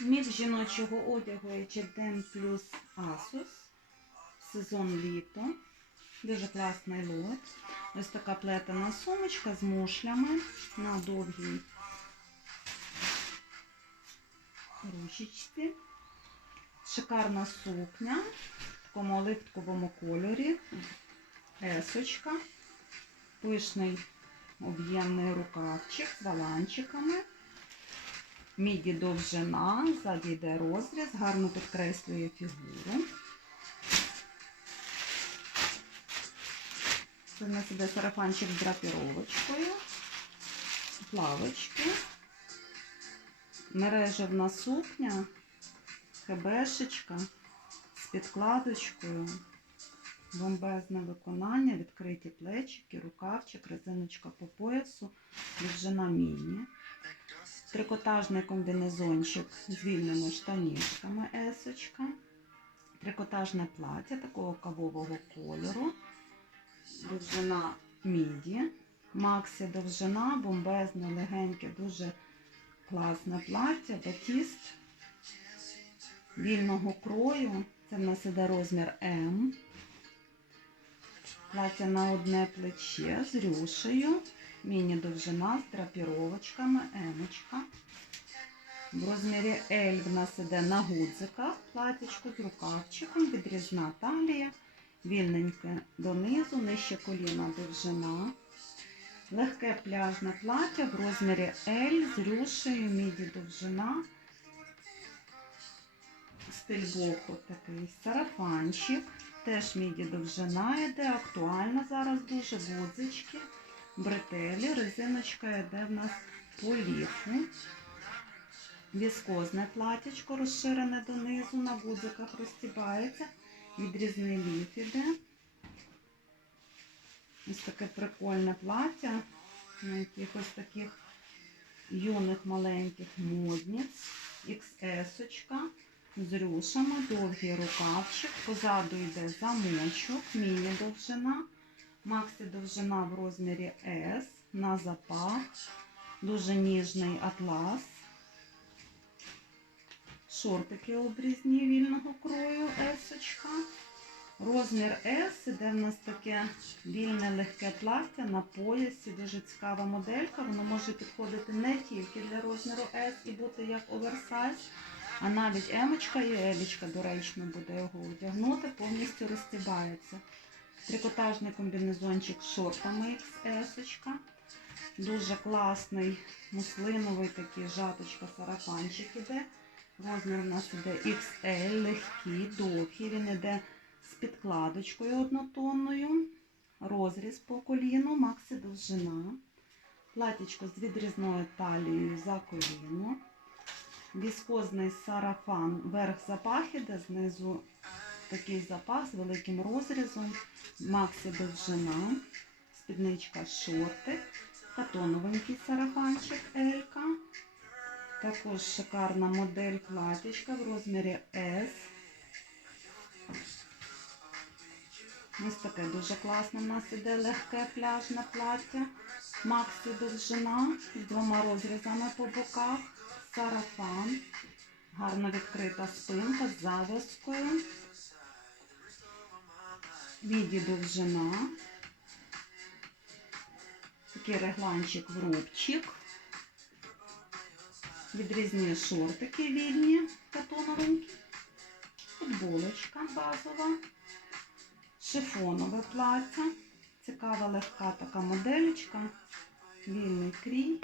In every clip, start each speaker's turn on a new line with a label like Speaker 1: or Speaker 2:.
Speaker 1: Мікс жіночого одягу H&M плюс Asus. Сезон літо. Дуже класний лот. Ось така плетена сумочка з мушлями на довгій ручечці. Шикарна сукня в такому оливковому кольорі. Есочка. Пишний об'ємний рукавчик з валанчиками. Міді довжина, ззаді йде розріз, гарно підкреслює фігуру. Це в нас іде сарафанчик з драпіровочкою, плавочки, мережевна сукня, хебешечка з підкладочкою, бомбезне виконання, відкриті плечики, рукавчик, резиночка по поясу, довжина міні. Трикотажний комбінезончик з вільними штанішками есочка. Трикотажне плаття такого кавового кольору. Довжина міді. Максі довжина, бомбезне, легеньке, дуже класне плаття, батіст вільного крою. Це в нас іде розмір М. Плаття на одне плече з рюшею. Міні-довжина з драпіровочками, емочка. В розмірі L в нас іде на гудзиках, платічко з рукавчиком, відрізна талія, вільненьке донизу, нижче коліна довжина. Легке пляжне плаття в розмірі L з рюшею, міді довжина. Стиль боку такий сарафанчик. Теж міді довжина йде, актуальна зараз дуже гудзички бретелі, резиночка йде в нас по ліфу. Віскозне платячко розширене донизу, на гудзиках розтібається. Відрізний ліф іде. Ось таке прикольне плаття на якихось таких юних маленьких модниць. XS-очка з рюшами, довгий рукавчик. Позаду йде замочок, міні-довжина. Максі довжина в розмірі S на запах. Дуже ніжний атлас. Шортики обрізні вільного крою есочка. Розмір S, іде в нас таке вільне легке плаття на поясі. Дуже цікава моделька. Воно може підходити не тільки для розміру S і бути як оверсайз, а навіть емочка і елічка доречно буде його одягнути, повністю розтібається. Трикотажний комбінезончик з шортами XS. Дуже класний муслиновий такий жаточка сарафанчик іде. Розмір у нас іде XL, легкий, довгий. Він іде з підкладочкою однотонною. Розріз по коліну, максі довжина. Платічко з відрізною талією за коліно. Віскозний сарафан, верх запах іде, знизу такий запах з великим розрізом, максі довжина, спідничка шорти, катоновенький сарафанчик Елька. Також шикарна модель платічка в розмірі S. Ось таке дуже класне. У нас іде легке пляжне плаття. Максі довжина з двома розрізами по боках. Сарафан. Гарно відкрита спинка з зав'язкою. Віді довжина. Такий регланчик в рубчик. Відрізні шортики вільні, катоновенькі. Футболочка базова. Шифонове плаття. Цікава легка така моделечка. Вільний крій.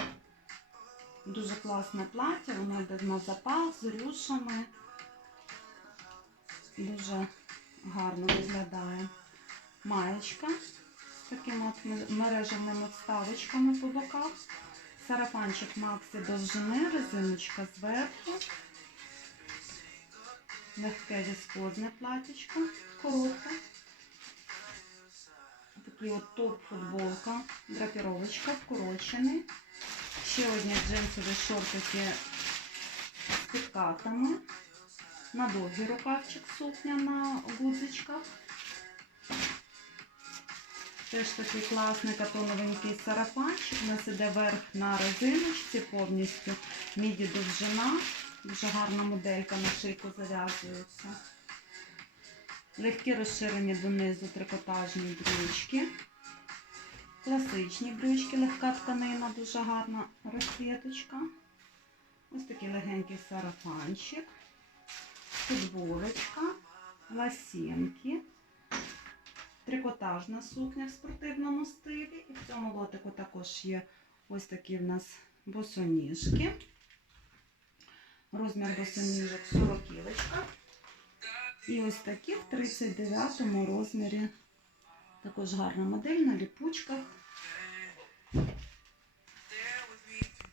Speaker 1: Дуже класне плаття, воно йде на запах з рюшами. Дуже гарно виглядає. Маєчка з такими от мережевими вставочками по боках. Сарафанчик Максі довжини, резиночка зверху. Легке віскозне платічко, коротке. Такий от топ-футболка, драпіровочка, вкорочений. Ще одні джинсові шортики з підкатами. На довгий рукавчик сукня на гудзичках. Теж такий класний катоновенький сарафанчик. У нас іде верх на резиночці повністю. Міді довжина, Дуже гарна моделька на шийку зав'язується. Легкі розширені донизу трикотажні брючки. Класичні брючки, легка тканина, дуже гарна розсвіточка. Ось такий легенький сарафанчик, футболочка, ласінки, трикотажна сукня в спортивному стилі. І в цьому лотику також є ось такі в нас босоніжки. Розмір босоніжок 40 кілочка. І ось такі в 39 розмірі. Також гарна модель на ліпучках.